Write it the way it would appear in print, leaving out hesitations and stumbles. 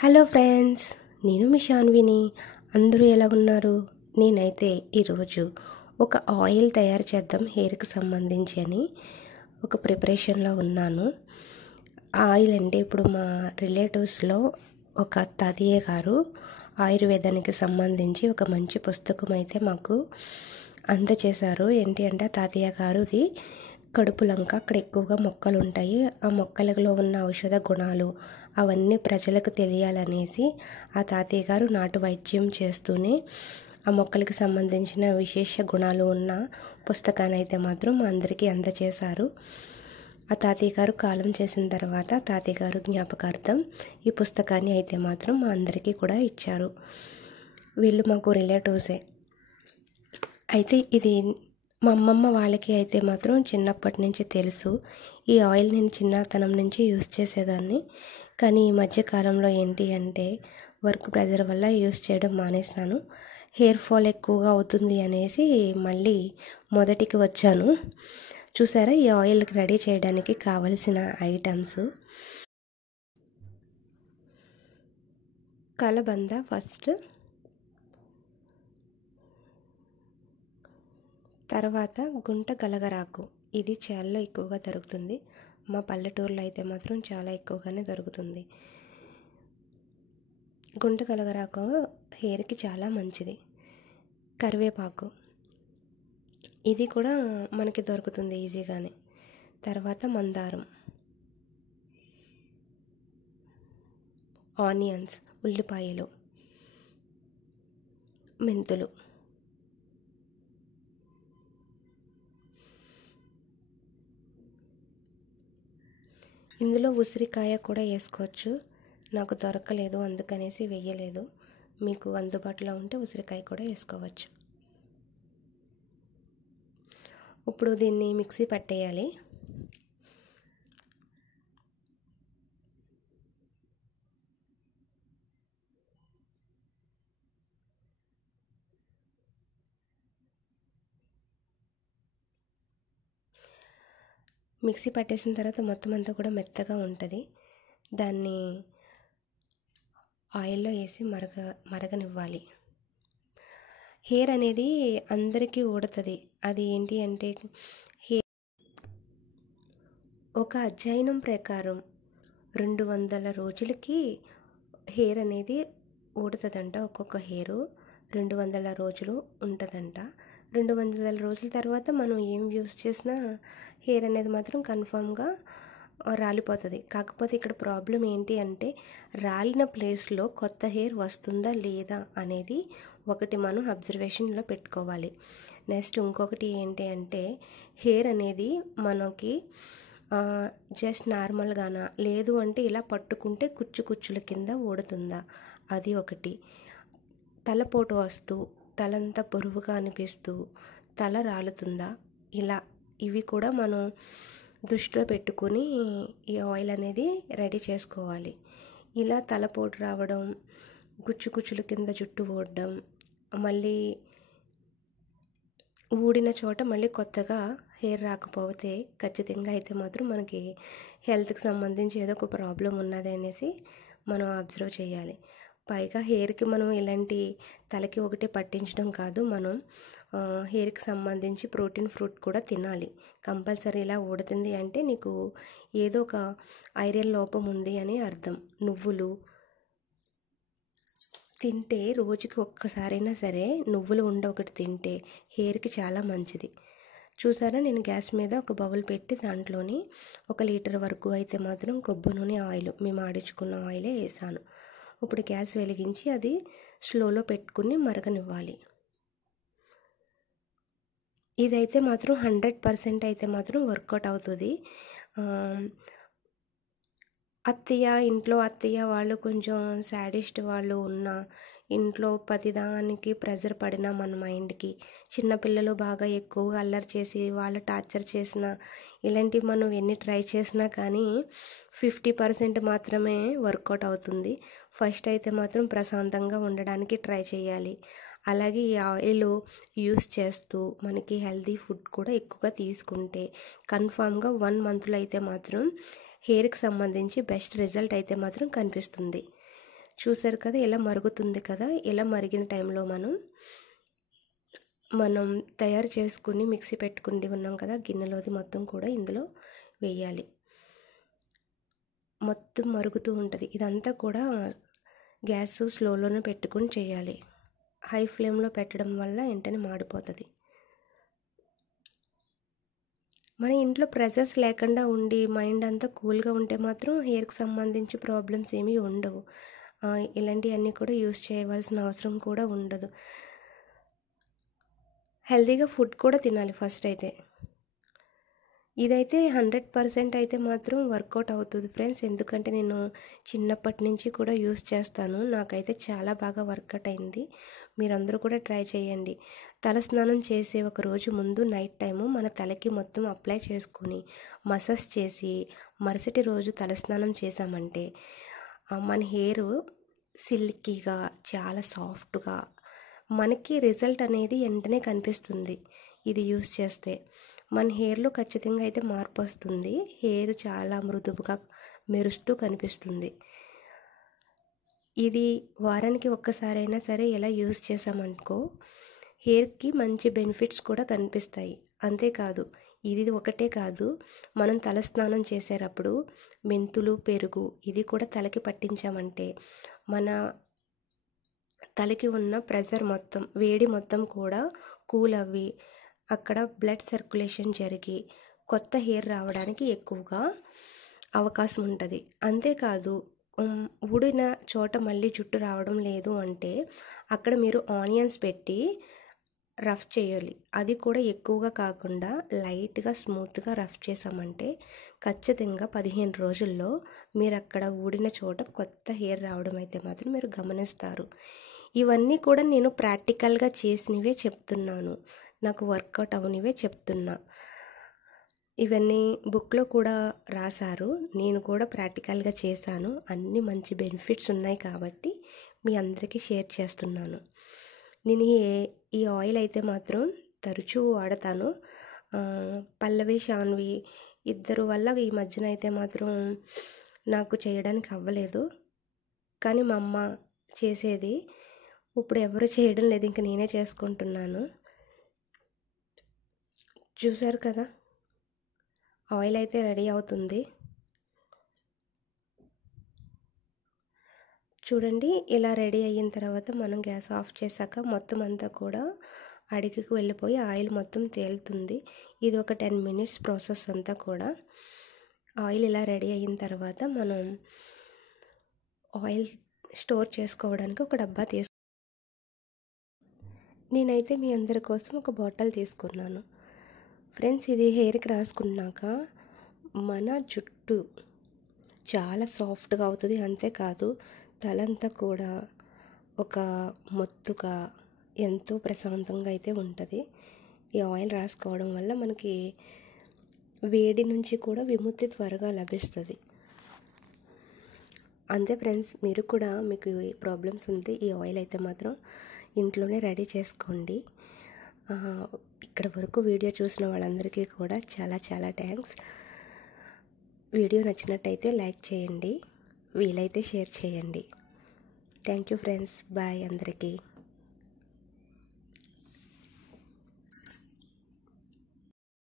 Hello friends, నేను మీ శాన్విని. అందరూ ఎలా ఉన్నారు? నేనైతే ఈరోజు ఒక ఆయిల్ తయారు చేద్దాం హెయిర్కి సంబంధించి అని ఒక ప్రిపరేషన్లో ఉన్నాను. ఆయిల్ అంటే ఇప్పుడు మా రిలేటివ్స్లో ఒక తాతయ్య గారు ఆయుర్వేదానికి సంబంధించి ఒక మంచి పుస్తకం అయితే మాకు అందచేశారు. ఏంటి అంటే తాతయ్య గారుది కడుపు లంక, అక్కడ ఎక్కువగా మొక్కలు ఉంటాయి. ఆ మొక్కలలో ఉన్న ఔషధ గుణాలు అవన్నీ ప్రజలకు తెలియాలనేసి ఆ తాతయ్య గారు నాటు వైద్యం చేస్తూనే ఆ మొక్కలకు సంబంధించిన విశేష గుణాలు ఉన్న పుస్తకాన్ని అయితే మాత్రం అందరికీ అందచేశారు. ఆ తాతయ్య గారు కాలం చేసిన తర్వాత తాతయ్య గారు జ్ఞాపకార్థం ఈ పుస్తకాన్ని అయితే మాత్రం మా అందరికీ కూడా ఇచ్చారు. వీళ్ళు మాకు రిలేటివ్సే. అయితే ఇది మా అమ్మమ్మ వాళ్ళకి అయితే మాత్రం చిన్నప్పటి నుంచి తెలుసు. ఈ ఆయిల్ నేను చిన్నతనం నుంచి యూస్ చేసేదాన్ని. కానీ ఈ మధ్యకాలంలో ఏంటి అంటే వర్క్ ప్రెజర్ వల్ల యూస్ చేయడం మానేస్తాను. హెయిర్ ఫాల్ ఎక్కువగా అవుతుంది అనేసి మళ్ళీ మొదటికి వచ్చాను. చూసారా, ఈ ఆయిల్ రెడీ చేయడానికి కావలసిన ఐటమ్స్: కలబంద ఫస్ట్, తర్వాత గుంట గలగరాకు. ఇది చేల్లో ఎక్కువగా దొరుకుతుంది. మా పల్లెటూరులో అయితే మాత్రం చాలా ఎక్కువగానే దొరుకుతుంది. గుంట గలగరాకు హెయిర్కి చాలా మంచిది. కరివేపాకు, ఇది కూడా మనకి దొరుకుతుంది ఈజీగానే. తర్వాత మందారం, ఆనియన్స్, ఉల్లిపాయలు, మెంతులు, ఇందులో ఉసిరికాయ కూడా వేసుకోవచ్చు. నాకు దొరకలేదు, అందుకనేసి వేయలేదు. మీకు అందుబాటులో ఉంటే ఉసిరికాయ కూడా వేసుకోవచ్చు. ఇప్పుడు దీన్ని మిక్సీ పట్టేయాలి. మిక్సీ పట్టేసిన తర్వాత మొత్తం అంతా కూడా మెత్తగా ఉంటుంది. దాన్ని ఆయిల్లో వేసి మరగనివ్వాలి. హెయిర్ అనేది అందరికీ ఊడుతుంది. అది ఏంటి అంటే ఒక అధ్యయనం ప్రకారం 200 రోజులకి హెయిర్ అనేది ఊడుతుందంట. ఒక్కొక్క హెయిర్ 200 రోజులు ఉంటుందంట. 200 రోజుల తర్వాత మనం ఏం యూస్ చేసినా హెయిర్ అనేది మాత్రం కన్ఫామ్గా రాలిపోతుంది. కాకపోతే ఇక్కడ ప్రాబ్లం ఏంటి అంటే రాలిన ప్లేస్లో కొత్త హెయిర్ వస్తుందా లేదా అనేది ఒకటి మనం అబ్జర్వేషన్లో పెట్టుకోవాలి. నెక్స్ట్ ఇంకొకటి ఏంటి అంటే హెయిర్ అనేది మనకి జస్ట్ నార్మల్గానా, లేదు అంటే ఇలా పట్టుకుంటే కుచ్చుల కింద ఊడుతుందా, అది ఒకటి. తలపోటు వస్తూ తలంతా బరువుగా అనిపిస్తూ తల రాలుతుందా, ఇలా ఇవి కూడా మనం దృష్టిలో పెట్టుకొని ఈ ఆయిల్ అనేది రెడీ చేసుకోవాలి. ఇలా తలపోటు రావడం, కుచ్చుల కింద జుట్టు ఊడడం, మళ్ళీ ఊడిన చోట మళ్ళీ కొత్తగా హెయిర్ రాకపోతే ఖచ్చితంగా అయితే మాత్రం మనకి హెల్త్కి సంబంధించి ఏదో ఒక ప్రాబ్లం ఉన్నది అనేసి మనం అబ్జర్వ్ చేయాలి. పైగా హెయిర్కి మనం ఇలాంటి తలకి ఒకటి పట్టించడం కాదు, మనం హెయిర్కి సంబంధించి ప్రోటీన్ ఫ్రూట్ కూడా తినాలి కంపల్సరీ. ఇలా ఊడుతుంది అంటే నీకు ఏదో ఒక ఐరన్ లోపం ఉంది అని అర్థం. నువ్వులు తింటే రోజుకి ఒక్కసారైనా సరే నువ్వులు ఒకటి తింటే హెయిర్కి చాలా మంచిది. చూసారా, నేను గ్యాస్ మీద ఒక బౌల్ పెట్టి దాంట్లోని 1 లీటర్ వరకు అయితే మాత్రం కొబ్బరి నూనె ఆయిల్, మేము ఆడించుకున్న ఆయిలే వేసాను. ఇప్పుడు గ్యాస్ వెలిగించి అది స్లోలో పెట్టుకుని మరగనివ్వాలి. ఇదైతే మాత్రం 100% అయితే మాత్రం వర్కౌట్ అవుతుంది. ఇంట్లో అత్తయ్య వాళ్ళు కొంచెం సాడిస్ట్ వాళ్ళు ఉన్న ఇంట్లో ప్రతిదానికి ప్రెజర్ పడిన మన మైండ్కి, చిన్నపిల్లలు బాగా ఎక్కువగా అల్లరి చేసి వాళ్ళు టార్చర్ చేసిన ఇలాంటివి మనం ఎన్ని ట్రై చేసినా కానీ 50% మాత్రమే వర్కౌట్ అవుతుంది. ఫస్ట్ అయితే మాత్రం ప్రశాంతంగా ఉండడానికి ట్రై చేయాలి. అలాగే ఈ ఆయిల్ యూస్ చేస్తూ మనకి హెల్తీ ఫుడ్ కూడా ఎక్కువగా తీసుకుంటే కన్ఫామ్గా 1 మంత్లో అయితే మాత్రం హెయిర్కి సంబంధించి బెస్ట్ రిజల్ట్ అయితే మాత్రం కనిపిస్తుంది. చూసారు కదా ఇలా మరుగుతుంది కదా. ఇలా మరిగిన టైంలో మనం తయారు చేసుకుని మిక్సీ పెట్టుకుని ఉన్నాం కదా గిన్నెలోది మొత్తం కూడా ఇందులో వేయాలి. మొత్తం మరుగుతూ ఉంటుంది. ఇదంతా కూడా గ్యాస్ స్లోలోనే పెట్టుకుని చేయాలి. హై ఫ్లేమ్లో పెట్టడం వల్ల వెంటనే మాడిపోతుంది. మన ఇంట్లో ప్రెషర్స్ లేకుండా ఉండి మైండ్ అంతా కూల్గా ఉంటే మాత్రం హెయిర్కి సంబంధించి ప్రాబ్లమ్స్ ఏమీ ఉండవు. ఇలాంటివన్నీ కూడా యూస్ చేయవలసిన అవసరం కూడా ఉండదు. హెల్తీగా ఫుడ్ కూడా తినాలి ఫస్ట్ అయితే. ఇదైతే 100% అయితే మాత్రం వర్కౌట్ అవుతుంది ఫ్రెండ్స్. ఎందుకంటే నేను చిన్నప్పటి నుంచి కూడా యూస్ చేస్తాను. నాకైతే చాలా బాగా వర్కౌట్ అయింది. మీరందరూ కూడా ట్రై చేయండి. తలస్నానం చేసే ఒక రోజు ముందు నైట్ టైము మన తలకి మొత్తం అప్లై చేసుకుని మసాజ్ చేసి మరుసటి రోజు తలస్నానం చేసామంటే మన హెయిర్ సిల్కీగా చాలా సాఫ్ట్గా మనకి రిజల్ట్ అనేది వెంటనే కనిపిస్తుంది. ఇది యూస్ చేస్తే మన హెయిర్లో ఖచ్చితంగా అయితే మార్పు వస్తుంది. హెయిర్ చాలా మృదువుగా మెరుస్తూ కనిపిస్తుంది. ఇది వారానికి ఒక్కసారైనా సరే ఇలా యూస్ చేసామనుకో హెయిర్కి మంచి బెనిఫిట్స్ కూడా కనిపిస్తాయి. అంతేకాదు ఇది ఒకటే కాదు, మనం తలస్నానం చేసేటప్పుడు మెంతులు పెరుగు ఇది కూడా తలకి పట్టించామంటే మన తలకి ఉన్న ప్రెషర్ మొత్తం వేడి మొత్తం కూడా కూల్ అవ్వి అక్కడ బ్లడ్ సర్క్యులేషన్ జరిగి కొత్త హెయిర్ రావడానికి ఎక్కువగా అవకాశం ఉంటుంది. అంతేకాదు ఊడిన చోట మళ్ళీ జుట్టు రావడం లేదు అంటే అక్కడ మీరు ఆనియన్స్ పెట్టి రఫ్ చేయాలి. అది కూడా ఎక్కువగా కాకుండా లైట్గా స్మూత్గా రఫ్ చేసామంటే ఖచ్చితంగా 15 రోజుల్లో మీరు అక్కడ ఊడిన చోట కొత్త హెయిర్ రావడం అయితే మాత్రం మీరు గమనిస్తారు. ఇవన్నీ కూడా నేను ప్రాక్టికల్గా చేసినవే చెప్తున్నాను, నాకు వర్కౌట్ అవనివే చెప్తున్నా. ఇవన్నీ బుక్లో కూడా రాశారు, నేను కూడా ప్రాక్టికల్గా చేశాను. అన్ని మంచి బెనిఫిట్స్ ఉన్నాయి కాబట్టి మీ అందరికీ షేర్ చేస్తున్నాను. నేను ఈ ఆయిల్ అయితే మాత్రం తరచూ వాడతాను. పల్లవి శాన్వి ఇద్దరు వల్ల ఈ మధ్యన అయితే మాత్రం నాకు చేయడానికి అవ్వలేదు. కానీ మా అమ్మ చేసేది, ఇప్పుడు ఎవరు చేయడం లేదు, ఇంక నేనే చేసుకుంటున్నాను. చూసారు కదా ఆయిల్ అయితే రెడీ అవుతుంది. చూడండి ఇలా రెడీ అయిన తర్వాత మనం గ్యాస్ ఆఫ్ చేశాక మొత్తం అంతా కూడా అడిగికి వెళ్ళిపోయి ఆయిల్ మొత్తం తేలుతుంది. ఇది ఒక 10 minutes ప్రాసెస్ అంతా కూడా. ఆయిల్ ఇలా రెడీ అయిన తర్వాత మనం ఆయిల్ స్టోర్ చేసుకోవడానికి ఒక డబ్బా నేనైతే మీ అందరి కోసం ఒక బాటిల్ తీసుకున్నాను ఫ్రెండ్స్. ఇది హెయిర్కి రాసుకున్నాక మన జుట్టు చాలా సాఫ్ట్గా అవుతుంది. అంతేకాదు తలంతా కూడా ఒక మొత్తుగా ఎంతో ప్రశాంతంగా అయితే ఉంటుంది. ఈ ఆయిల్ రాసుకోవడం వల్ల మనకి వేడి నుంచి కూడా విముక్తి త్వరగా లభిస్తుంది. అంతే ఫ్రెండ్స్, మీరు కూడా మీకు ప్రాబ్లమ్స్ ఉంటే ఈ ఆయిల్ అయితే మాత్రం ఇంట్లోనే రెడీ చేసుకోండి. ఇక్కడ వరకు వీడియో చూసిన వాళ్ళందరికీ కూడా చాలా చాలా థ్యాంక్స్. వీడియో నచ్చినట్టయితే లైక్ చేయండి, వీలైతే షేర్ చేయండి. థ్యాంక్ యూ ఫ్రెండ్స్, బాయ్ అందరికీ.